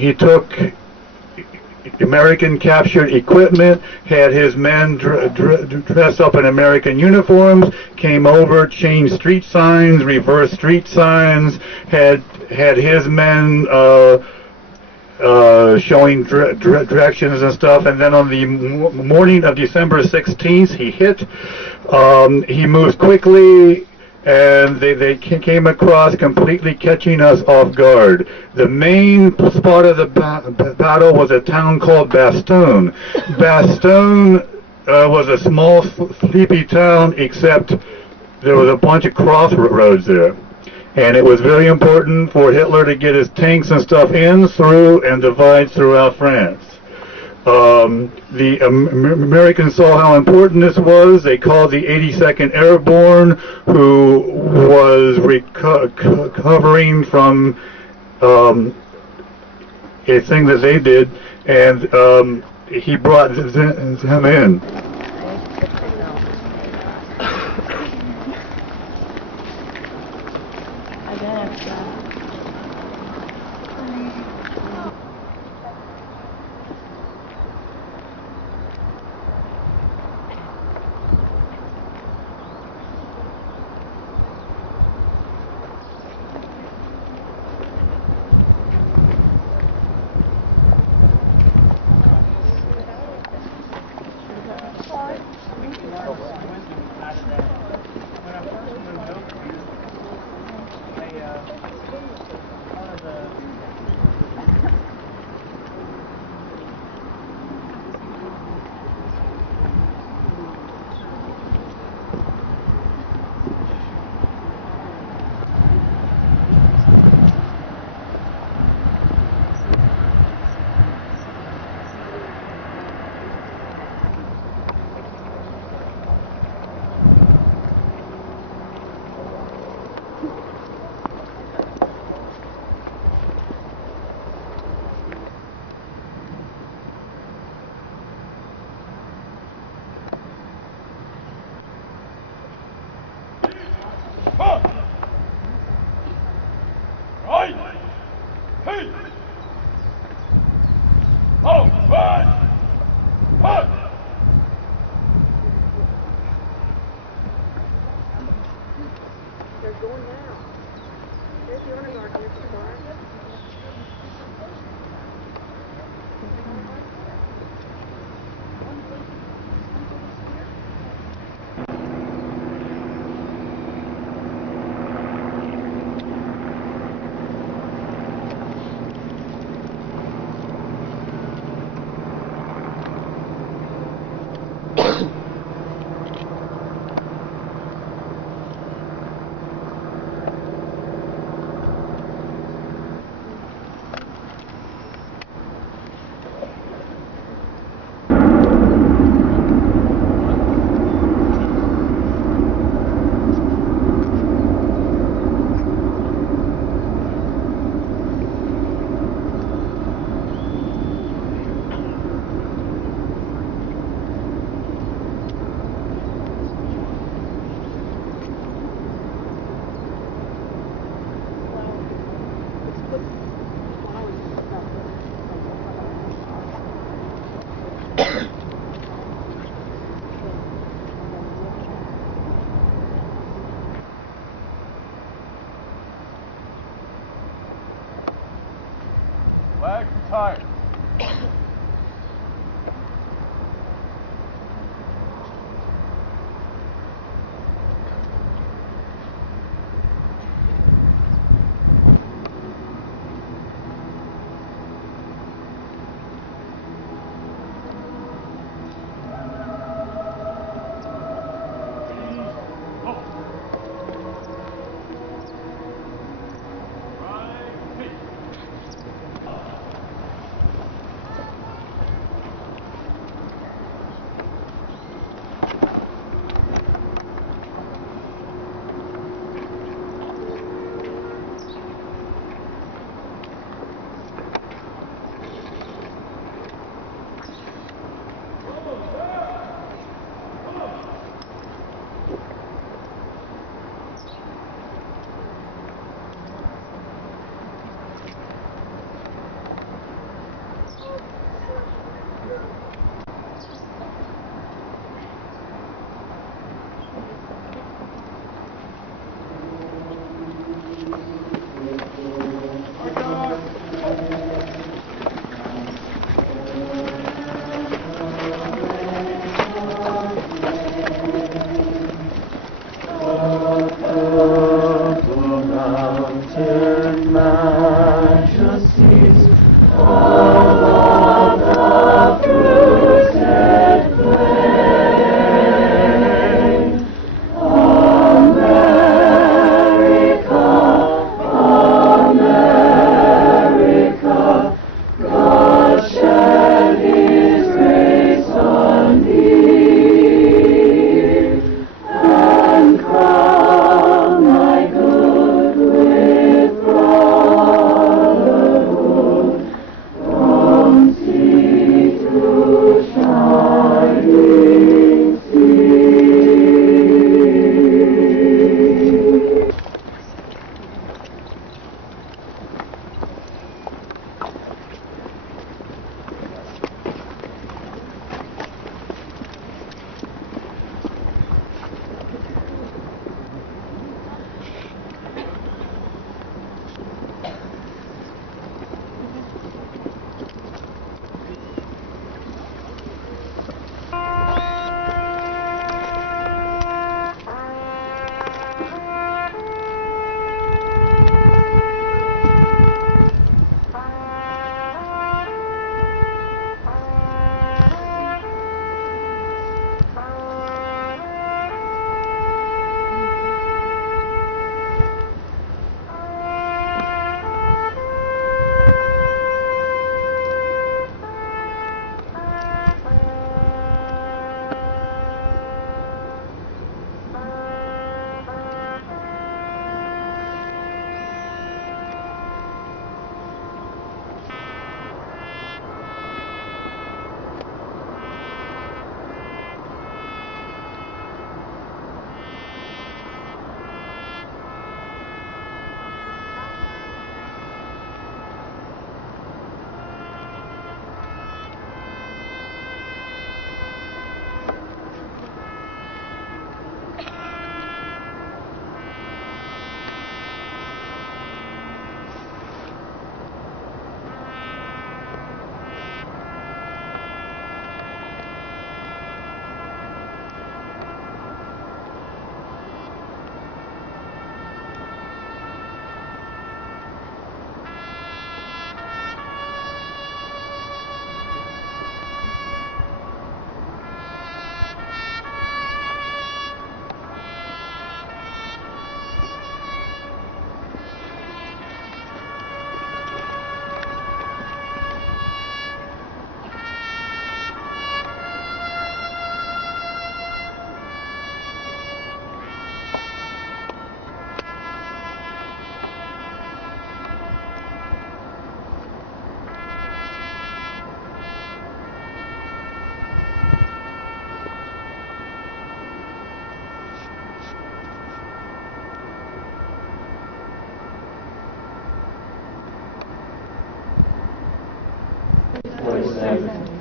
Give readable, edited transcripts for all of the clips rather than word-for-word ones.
he took American captured equipment, had his men dressed up in American uniforms, came over, changed street signs, reversed street signs, had his men showing directions and stuff, and then on the morning of December 16th, he hit. He moved quickly, and they came across, completely catching us off guard. The main spot of the battle was a town called Bastogne. Bastogne was a small, sleepy town, except there was a bunch of crossroads there. And it was very important for Hitler to get his tanks and stuff in, through, and divide throughout France. The Americans saw how important this was. They called the 82nd Airborne, who was recovering from a thing that they did, and he brought them in. Flag retired.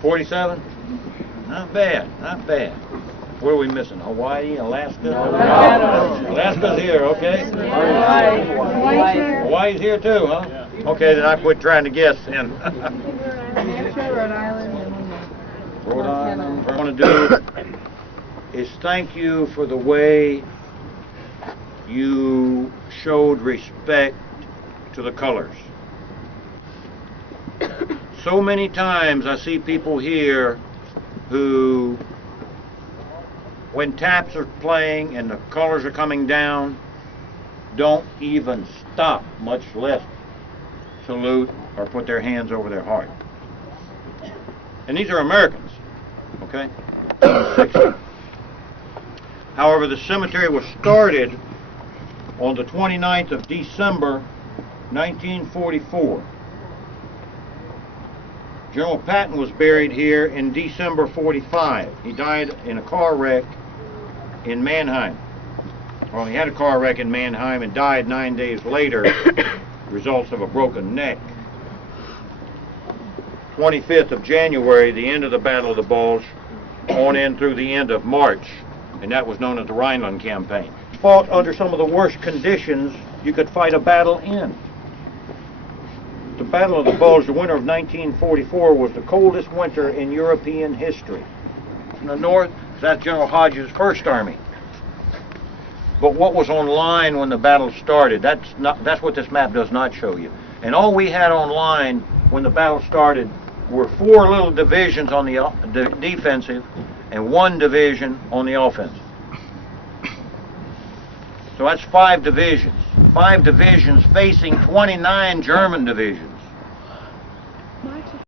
47? Not bad, not bad. Where are we missing? Hawaii, Alaska? Alaska's here, okay. Hawaii's here too, huh? Okay, then I quit trying to guess then. Rhode Island. What I want to do is thank you for the way you showed respect to the colors. So many times I see people here who, when taps are playing and the colors are coming down, don't even stop, much less salute or put their hands over their heart. And these are Americans, okay? However, the cemetery was started on the 29th of December, 1944. General Patton was buried here in December 45. He died in a car wreck in Mannheim. Well, he had a car wreck in Mannheim and died 9 days later, results of a broken neck. 25th of January, the end of the Battle of the Bulge, on in through the end of March, and that was known as the Rhineland Campaign. Fought under some of the worst conditions you could fight a battle in. The Battle of the Bulge, the winter of 1944, was the coldest winter in European history. In the north, that's General Hodges' First Army. But what was on line when the battle started, that's what this map does not show you. And all we had on line when the battle started were 4 little divisions on the defensive and 1 division on the offensive. So that's 5 divisions. 5 divisions facing 29 German divisions.